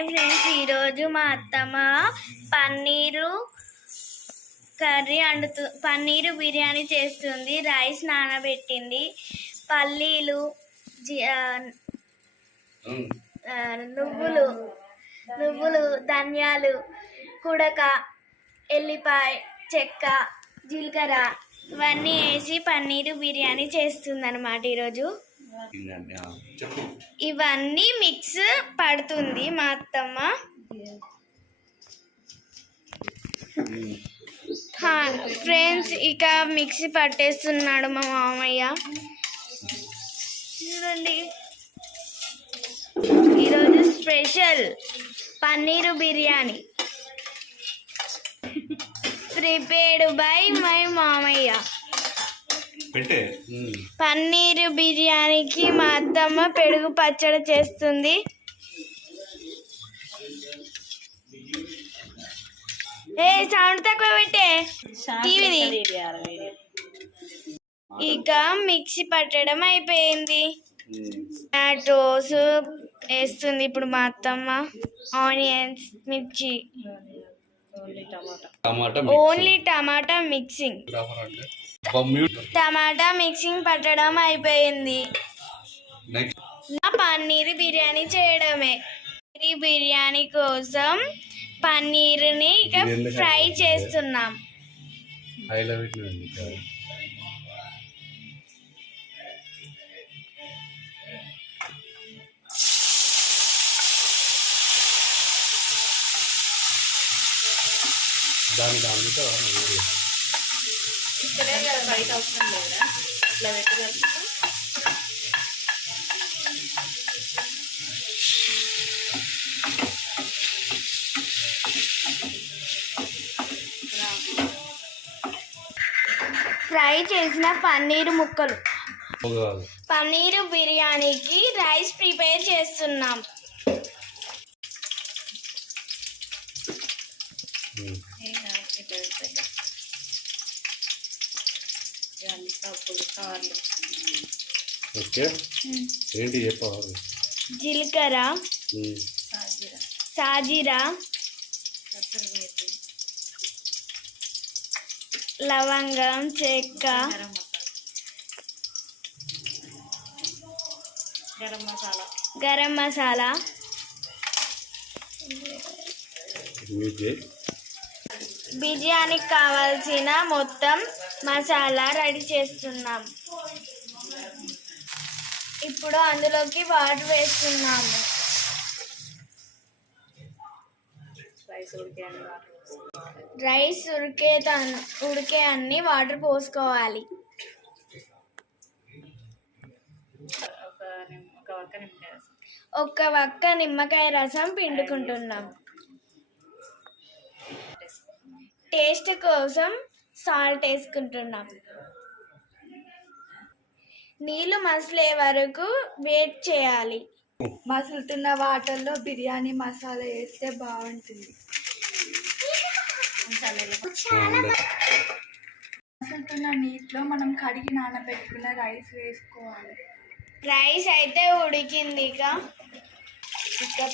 Hi friends, ఈరోజు మా అత్తమ్మ పన్నీరు పన్నీరు బిర్యానీ చేస్తుంది. రైస్ నానబెట్టింది, పల్లీలు, నువ్వులు, ధనియాలు, కుడక, ఎల్లిపాయ, చెక్క, జీలకర్ర ఇవన్నీ వేసి పన్నీరు బిర్యానీ చేస్తుంది అన్నమాట. ఈరోజు ఇవన్నీ మిక్స్ పడుతుంది మా అత్తమ్మ. ఫ్రెండ్స్, ఇక మిక్సీ పట్టేస్తున్నాడు మా మామయ్య. చూడండి, ఈరోజు special paneer biryani prepared by my మామయ్య. పన్నీరు బిర్యానీకి మా అత్తమ్మ పెరుగు పచ్చడి చేస్తుంది. సౌండ్ తక్కువ పెట్టే టీవీది. ఇక మిక్సీ పట్టడం అయిపోయింది. టమాటోస్ వేస్తుంది ఇప్పుడు మా అత్తమ్మ, ఆనియన్స్, మిర్చి, ఓన్లీ టమాటా మిక్సింగ్. టమాటా మిక్సింగ్ పట్టడం అయిపోయింది. పన్నీర్ బిర్యానీ చేయడమే. ఈ బిర్యానీ కోసం పన్నీర్ని ఇక ఫ్రై చేస్తున్నాం. ఇక్కడే కదా, బయట అవసరం లేదా? ఇట్లా పెట్టగలుగుతా. ఫ్రై చేసిన పన్నీరు ముక్కలు. పన్నీరు బిర్యానీకి రైస్ ప్రిపేర్ చేస్తున్నాం. జీలకర్ర, సాజీరా, లవంగం, చెక్క, గరం మసాలా, బిర్యానీకి కావాల్సిన మొత్తం మసాలా రెడీ చేస్తున్నాం. ఇప్పుడు అందులోకి వాటర్ వేస్తున్నాము. రైస్ ఉడికే అన్ని వాటర్ పోసుకోవాలి. ఒక్క వక్క నిమ్మకాయ రసం పిండుకుంటున్నాం. టేస్ట్ కోసం సాల్ట్ వేసుకుంటున్నాం. నీళ్ళు మసలే వరకు వెయిట్ చేయాలి. మసులుతున్న వాటర్లో బిర్యానీ మసాలా వేస్తే బాగుంటుంది. మసులుతున్న నీటిలో మనం కడిగి నానబెట్టుకున్న రైస్ వేసుకోవాలి. రైస్ అయితే ఉడికింది. ఇక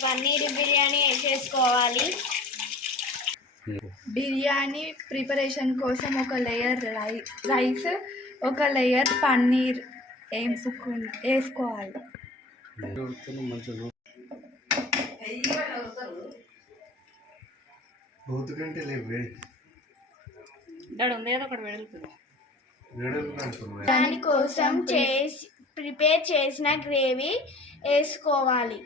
పన్నీర్ బిర్యానీ వేసేసుకోవాలి. బిర్యానీ ప్రిపరేషన్ కోసం ఒక లేయర్ రైస్, ఒక లేయర్ పన్నీర్ వేసుకోవాలి. దానికోసం ప్రిపేర్ చేసిన గ్రేవీ వేసుకోవాలి.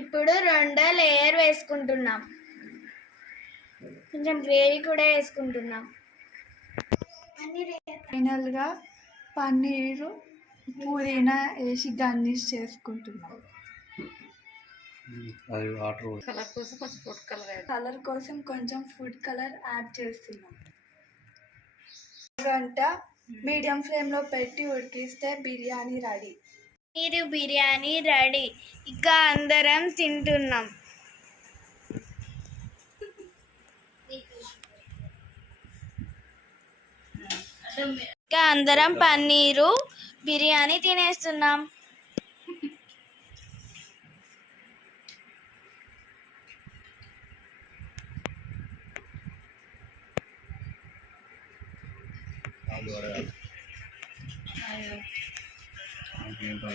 ఇప్పుడు రెండో లేయర్ వేసుకుంటున్నాం. కొంచెం గ్రేవీ కూడా వేసుకుంటున్నాం. ఫైనల్గా పన్నీరు, పుదీనా వేసి గార్నిష్ చేసుకుంటున్నాం. కలర్ కోసం కొంచెం ఫుడ్ కలర్ యాడ్ చేస్తున్నాం. గంట మీడియం ఫ్లేమ్లో పెట్టి ఉడికిస్తే బిర్యానీ రెడీ. పన్నీరు బిర్యానీ రెడీ. ఇక అందరం తింటున్నాం. ఇంకా అందరం పన్నీరు బిర్యానీ తినేస్తున్నాం. ఇంకేంటో